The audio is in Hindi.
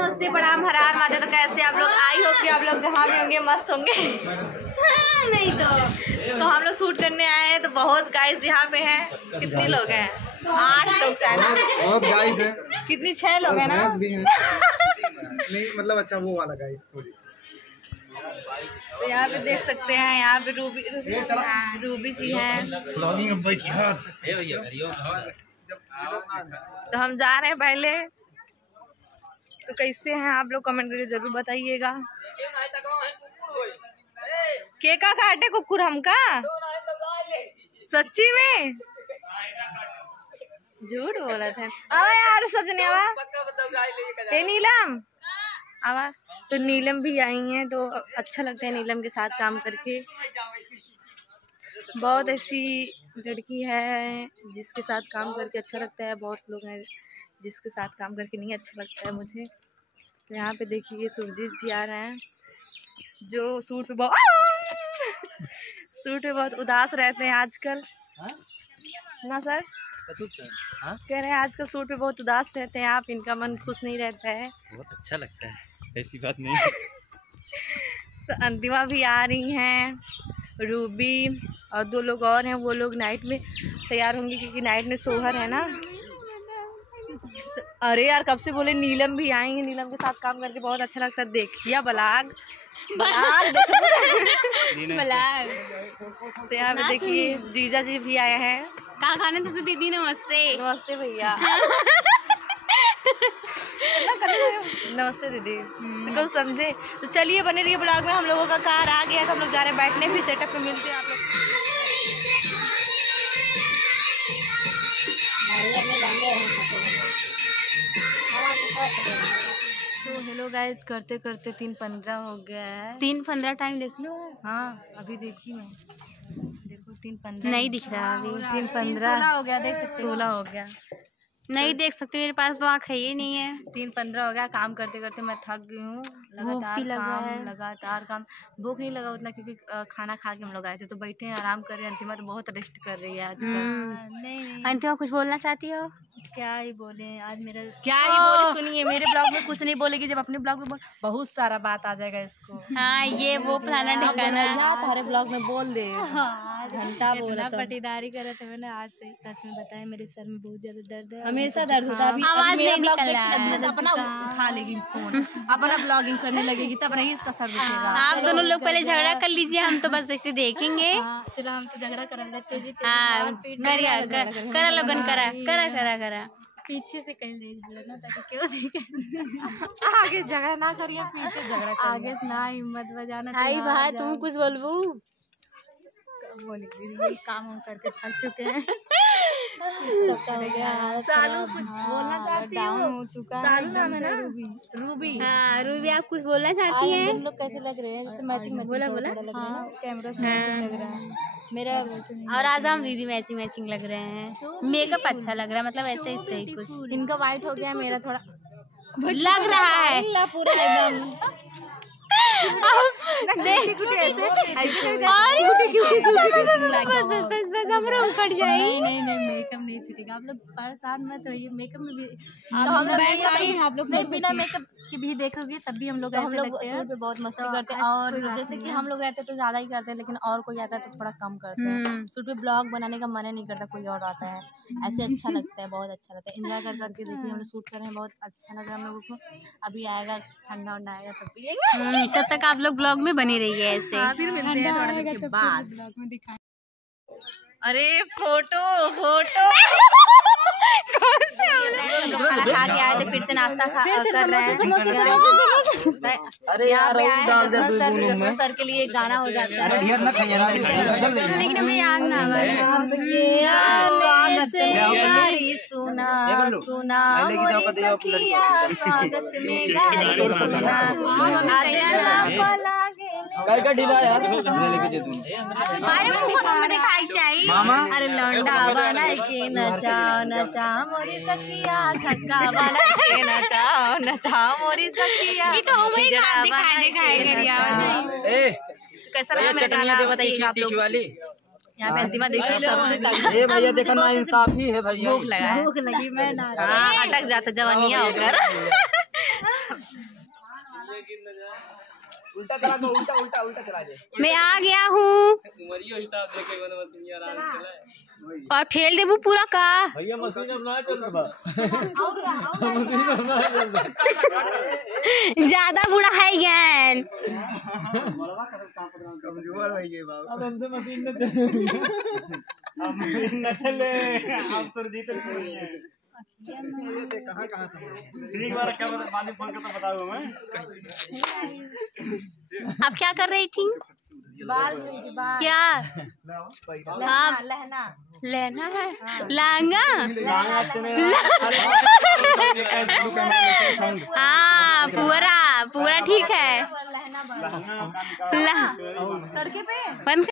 नमस्ते प्रणाम हर हर महादेव। तो कैसे आप लोग? आई होप कि आप लोग जहाँ भी होंगे मस्त होंगे। नहीं तो हम लोग शूट करने आए हैं। तो बहुत गाइस यहाँ पे हैं। कितने लोग हैं? 8 लोग शायद। बहुत गाइस हैं। कितनी 6 लोग हैं ना? भी हैं। नहीं मतलब अच्छा वो वाला गाइस सॉरी। तो यहाँ पे देख सकते हैं, यहाँ पे रूबी जी हैं। तो हम जा रहे हैं पहले। तो कैसे हैं आप लोग कमेंट करके जरूर बताइएगा। केका काटे कुकुर हमका? सच्ची में झूठ बोला था। अबे यार सब जने आवा। ए नीलम आवा। तो नीलम भी आई हैं। तो अच्छा लगता है नीलम के साथ काम करके। बहुत ऐसी लड़की है जिसके साथ काम करके अच्छा लगता है। बहुत लोग हैं जिसके साथ काम करके नहीं अच्छा लगता है मुझे। तो यहाँ पे देखिए सुरजीत जी आ रहे हैं जो सूट पे बहुत उदास रहते हैं आजकल ना सर। कह रहे हैं आजकल सूट पे बहुत उदास रहते हैं आप। इनका मन खुश नहीं रहता है। बहुत अच्छा लगता है, ऐसी बात नहीं। तो अंतिमा भी आ रही हैं, रूबी और 2 लोग और हैं। वो लोग नाइट में तैयार होंगे क्योंकि नाइट में सोहर है ना। तो अरे यार कब से बोले नीलम भी आएंगे। नीलम के साथ काम करके बहुत अच्छा लगता है। देखिए बलाग बलाग। तो यहाँ पे देखिए जीजा जी भी आए हैं। कहाँ खाने तो दीदी नमस्ते। नमस्ते भैया। नमस्ते दीदी। तो कब समझे। तो चलिए बने रहिए ब्लॉग में। हम लोगों का कार आ गया तो हम लोग जा रहे हैं बैठने। फिर सेटअप पे मिलते हैं आप लोग। तो हेलो गाइस, करते करते 3:15 हो गया है। 3:15 टाइम देख लो। हाँ अभी देखी मैं। देखो 3:15 नहीं दिख रहा अभी। 3:15 हो गया। देख सकते 16 हो गया। नहीं देख सकते, मेरे पास तो आँख है ही नहीं है। 3:15 हो गया। काम करते करते मैं थक गई हूँ। लगातार काम। भूख नहीं लगा उतना क्योंकि खाना खा के हम लोग आए थे। तो बैठे हैं आराम कर रहे हैं। अंतिमा तो बहुत रेस्ट कर रही है आजकल। नहीं अंतिमा कुछ बोलना चाहती हो? क्या ही बोले आज मेरा। क्या ही बोले, सुनिए मेरे ब्लॉग में कुछ नहीं बोलेगी। जब अपने ब्लॉग में बहुत सारा बात आ जाएगा इसको। हाँ ये वो फलाना ढिकाना तारे ब्लॉग में बोल दे। घंटा बोला पटीदारी करे थे मैंने। आज से सच में बताया मेरे सर में बहुत ज्यादा दर्द है। हमेशा दर्द होता है। आवाज नहीं निकल रहा है। अपना उठा लेगी फोन, अपना ब्लॉगिंग करने लगेगी तब नहीं इसका सर दुखेगा। आप दोनों लोग पहले झगड़ा कर लीजिए, हम तो बस ऐसे देखेंगे। चलो हम तो झगड़ा कर लगते जी। हाँ करा लोगन करा पीछे से कहीं ले ना ताकि क्यों देखे। आगे झगड़ा ना करिए, पीछे झगड़ा आगे ना हिम्मत बजाना। हाय भाई तुम कुछ बोलबू? बोलिए काम हम करके थक चुके हैं। सालू कुछ बोलना चाहती हो? सालू नाम है ना? रूबी। हाँ रूबी आप कुछ बोलना चाहती हैं? लोग कैसे लग रहे हैं? जैसे मैचिंग बोला कैमरा से मैचिंग लग रहा है मेरा। और आज हम दीदी मैचिंग लग रहे हैं। मेकअप अच्छा लग रहा है, मतलब ऐसे ही सही कुछ। इनका वाइट हो गया, मेरा थोड़ा लग रहा है पूरा एकदम। बस हमरा उखड़ जाए। नहीं मेकअप नहीं छूटेगा। आप लोग परेशान मत होइए। मेकअप में भी आप लोग नहीं बिना मेकअप के भी देखोगे तब भी हम लोग ऐसे लगते हैं। पे बहुत मस्ती करते हैं। और जैसे कि हम लोग रहते हैं तो ज्यादा ही करते हैं, लेकिन और कोई आता है तो थोड़ा कम करते हैं। शूट पे ब्लॉग बनाने का मन नहीं करता, कोई और आता है। ऐसे अच्छा लगता है, बहुत अच्छा लगता है। एंजॉय करके देखिए हम लोग शूट कर रहे हैं, बहुत अच्छा लग रहा है हम लोगों को। अभी आएगा ठंडा उंडा आएगा तब पिएंगे। तब तक आप लोग ब्लॉग में बनी रहिए ऐसे। फिर मिलते हैं थोड़ा देर के बाद। अरे फोटो खाना खा के आए थे, फिर से नाश्ता कर रहे हैं। अरे यहाँ पे आए दसवें सर के लिए गाना हो जाता है, लेकिन हमें याद ना सुना सुना स्वागत में दिखाई चाहिए। अरे लौंडा बना के नचा मोरी सखिया, छक्का बना के नचा मोरी सखिया। ये तो हम ही दिखाए करिया। कैसा लगा मेरा गाना बताइएगा आप लोग। यहाँ पे अंतिमा देखिए सबसे ये भैया देखो ना इंसाफी है भैया। भूख लगा है। भूख लगी मैं ना अटक जाता जवानिया होकर। उल्टा चला दो, उल्टा उल्टा उल्टा चला दे। मैं आ गया हूँ और ठेल देबू पूरा का। भैया मशीन अब ना चल रहा। ज्यादा बुरा है ज्ञान। कमजोर है ये बाबू। अब हमसे मशीन न चले। अब मशीन न चले। अब सुरजीत नहीं है। कहाँ कहाँ से एक बार क्या बता, बाद में फोन करके बताऊँ मैं। आप क्या कर रही थी? बाल क्या? हाँ लहना लेना है लहंगा। हाँ पूरा पूरा ठीक है। सड़के पे बंद